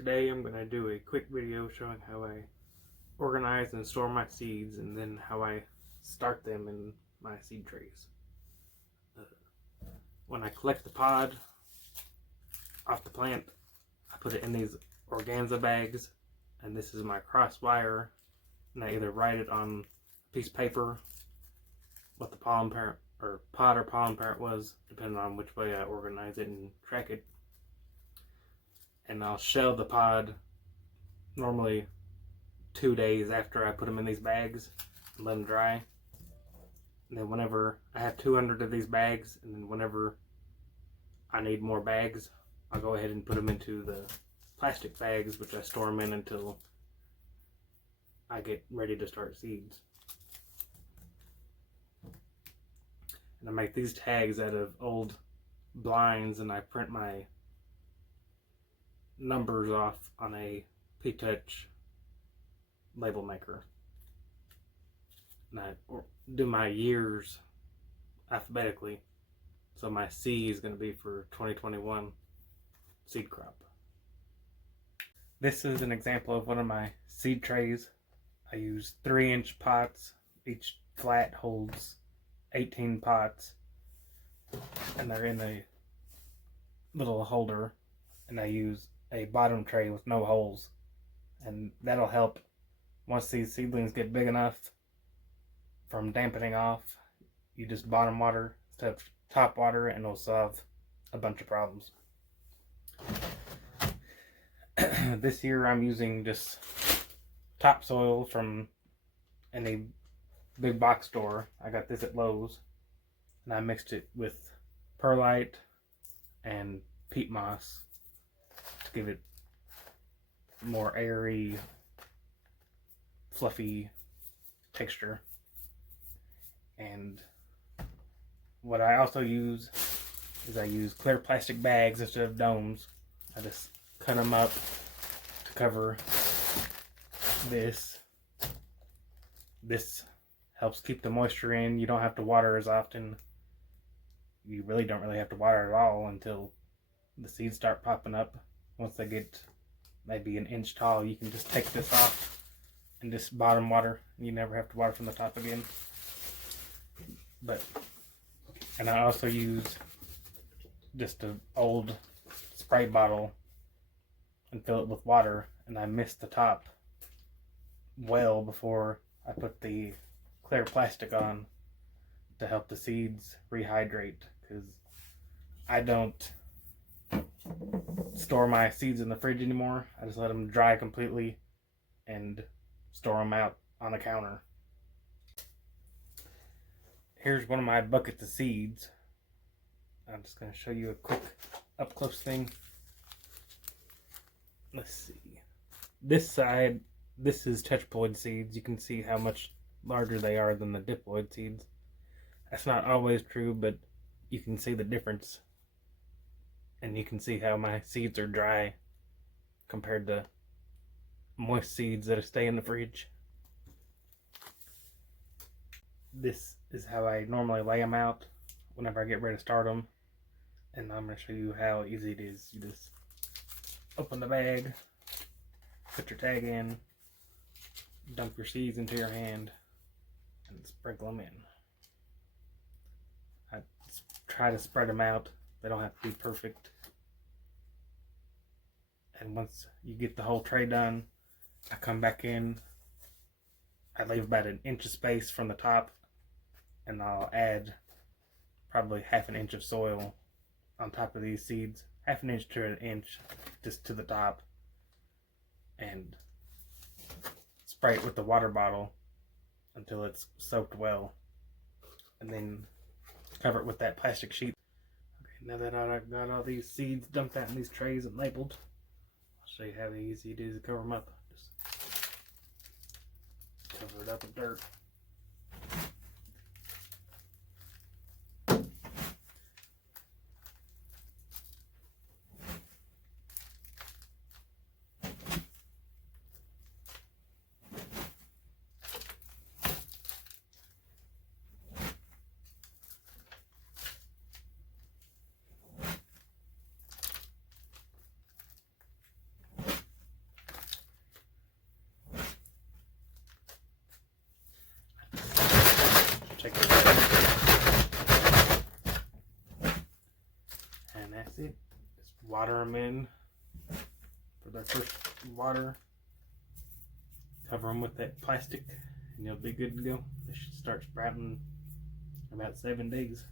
Today I'm going to do a quick video showing how I organize and store my seeds and then how I start them in my seed trays. When I collect the pod off the plant, I put it in these organza bags, and this is my cross wire, and I either write it on a piece of paper what the pollen parent or pod or pollen parent was, depending on which way I organize it and track it. And I'll shell the pod normally 2 days after I put them in these bags and let them dry. And then whenever I have 200 of these bags, and then whenever I need more bags, I'll go ahead and put them into the plastic bags, which I store them in until I get ready to start seeds. And I make these tags out of old blinds, and I print my numbers off on a P-Touch label maker. And I do my years alphabetically. So my C is going to be for 2021 seed crop. This is an example of one of my seed trays. I use 3-inch pots. Each flat holds 18 pots. And they're in a little holder. And I use a bottom tray with no holes, and that'll help once these seedlings get big enough from dampening off. You just bottom water instead of top water, and it'll solve a bunch of problems. This year I'm using just topsoil from any big box store. I got this at Lowe's, and I mixed it with perlite and peat moss to give it more airy, fluffy texture. And what I also use is I use clear plastic bags instead of domes. I just cut them up to cover this. This helps keep the moisture in. You don't have to water as often. You really don't have to water at all until the seeds start popping up. Once they get maybe an inch tall, you can just take this off and just bottom water. You never have to water from the top again. And I also use just an old spray bottle and fill it with water, and I mist the top well before I put the clear plastic on to help the seeds rehydrate, because I don't store my seeds in the fridge anymore. I just let them dry completely and store them out on the counter. Here's one of my buckets of seeds. I'm just going to show you a quick up close thing. Let's see. This side, this is tetraploid seeds. You can see how much larger they are than the diploid seeds. That's not always true, but you can see the difference. And you can see how my seeds are dry compared to moist seeds that stay in the fridge. This is how I normally lay them out whenever I get ready to start them. And I'm going to show you how easy it is. You just open the bag, put your tag in, dump your seeds into your hand, and sprinkle them in. I try to spread them out. They don't have to be perfect. And once you get the whole tray done, I come back in. I leave about an inch of space from the top, and I'll add probably half an inch of soil on top of these seeds. Half an inch to an inch just to the top. And spray it with the water bottle until it's soaked well. And then cover it with that plastic sheet. Now that I've got all these seeds dumped out in these trays and labeled, I'll show you how easy it is to cover them up. Just cover it up with dirt. it. Just water them in for their first water. Cover them with that plastic and you'll be good to go. They should start sprouting in about 7 days.